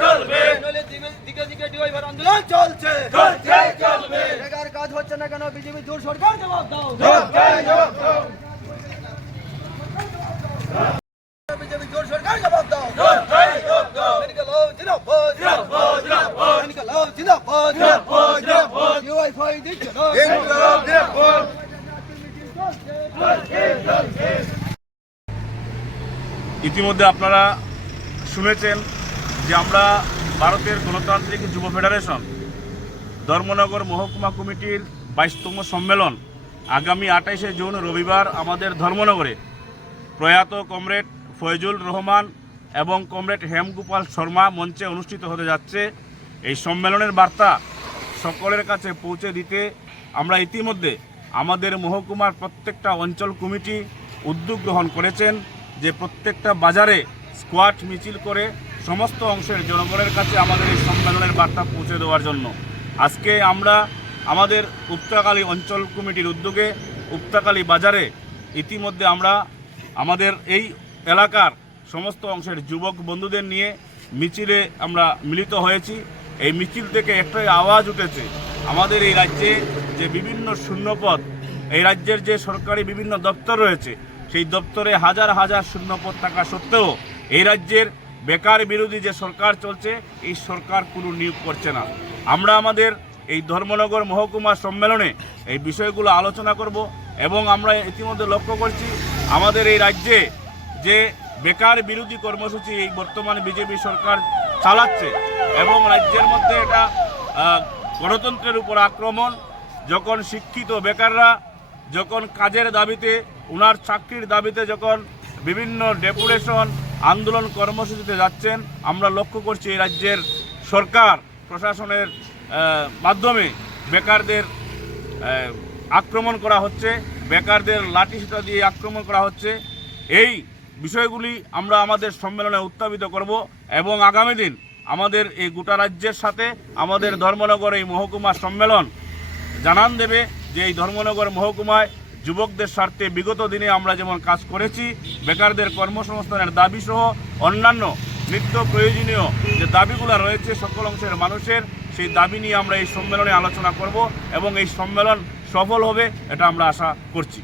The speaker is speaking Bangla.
চলবে নইলে দিকে দিকে ডিওয়াইফাই আন্দোলন চলছে চলছে চলবে বেকার কাজ হচ্ছে না কেন বিজেপি জোর সরকার জবাব দাও জবাব দাও বিজেপি জোর সরকার জবাব দাও জবাব দাও মেডিকেল ও জিন্দাবাদ জিন্দাবাদ জিন্দাবাদ মেডিকেল ও জিন্দাবাদ জিন্দাবাদ জিন্দাবাদ ডিওয়াইফাই দিচ্ছে না ইনকলাব জিন্দাবাদ ইতিমধ্যে আপনারা শুনেছেন যে আমরা ভারতের গণতান্ত্রিক যুব ফেডারেশন ধর্মনগর মহকুমা কমিটির 22তম সম্মেলন আগামী 28শে জুন রবিবার আমাদের ধর্মনগরে প্রয়াত কমরেড ফয়জুল রহমান এবং কমরেড হেমগোপাল শর্মা মঞ্চে অনুষ্ঠিত হতে যাচ্ছে। এই সম্মেলনের বার্তা সকলের কাছে পৌঁছে দিতে আমরা ইতিমধ্যে আমাদের মহকুমার প্রত্যেকটা অঞ্চল কমিটি উদ্যোগ গ্রহণ করেছেন যে প্রত্যেকটা বাজারে স্কোয়াড মিছিল করে সমস্ত অংশের জনগণের কাছে আমাদের এই সম্মেলনের বার্তা পৌঁছে দেওয়ার জন্য আজকে আমরা আমাদের উত্তরাকালী অঞ্চল কমিটির উদ্যোগে উত্তরাকালী বাজারে ইতিমধ্যে আমরা আমাদের এই এলাকার সমস্ত অংশের যুবক বন্ধুদের নিয়ে মিছিলে আমরা মিলিত হয়েছি। এই মিছিল থেকে একটাই আওয়াজ উঠেছে, আমাদের এই রাজ্যে যে বিভিন্ন শূন্যপদ, এই রাজ্যের যে সরকারি বিভিন্ন দপ্তর রয়েছে সেই দপ্তরে হাজার হাজার শূন্যপদ থাকা সত্ত্বেও এই রাজ্যের বেকার বিরোধী যে সরকার চলছে এই সরকার কোনো নিয়োগ করছে না। আমরা আমাদের এই ধর্মনগর মহকুমা সম্মেলনে এই বিষয়গুলো আলোচনা করব এবং আমরা ইতিমধ্যে লক্ষ্য করছি আমাদের এই রাজ্যে যে বেকার বিরোধী কর্মসূচি এই বর্তমান বিজেপি সরকার চালাচ্ছে এবং রাজ্যের মধ্যে এটা গণতন্ত্রের উপর আক্রমণ। যখন শিক্ষিত বেকাররা যখন কাজের দাবিতে ওনার চাকরির দাবিতে যখন বিভিন্ন ডেপুটেশন আন্দোলন কর্মসূচিতে যাচ্ছেন আমরা লক্ষ্য করছি এই রাজ্যের সরকার প্রশাসনের মাধ্যমে বেকারদের আক্রমণ করা হচ্ছে, বেকারদের লাঠিসোঁটা দিয়ে আক্রমণ করা হচ্ছে। এই বিষয়গুলি আমরা আমাদের সম্মেলনে উত্থাপিত করব এবং আগামী দিন আমাদের এই গোটা রাজ্যের সাথে আমাদের ধর্মনগর এই মহকুমা সম্মেলন জানান দেবে যে এই ধর্মনগর মহকুমায় যুবকদের স্বার্থে বিগত দিনে আমরা যেমন কাজ করেছি বেকারদের কর্মসংস্থানের দাবি সহ অন্যান্য নিত্য প্রয়োজনীয় যে দাবিগুলো রয়েছে সকল অংশের মানুষের সেই দাবি নিয়ে আমরা এই সম্মেলনে আলোচনা করব এবং এই সম্মেলন সফল হবে এটা আমরা আশা করছি।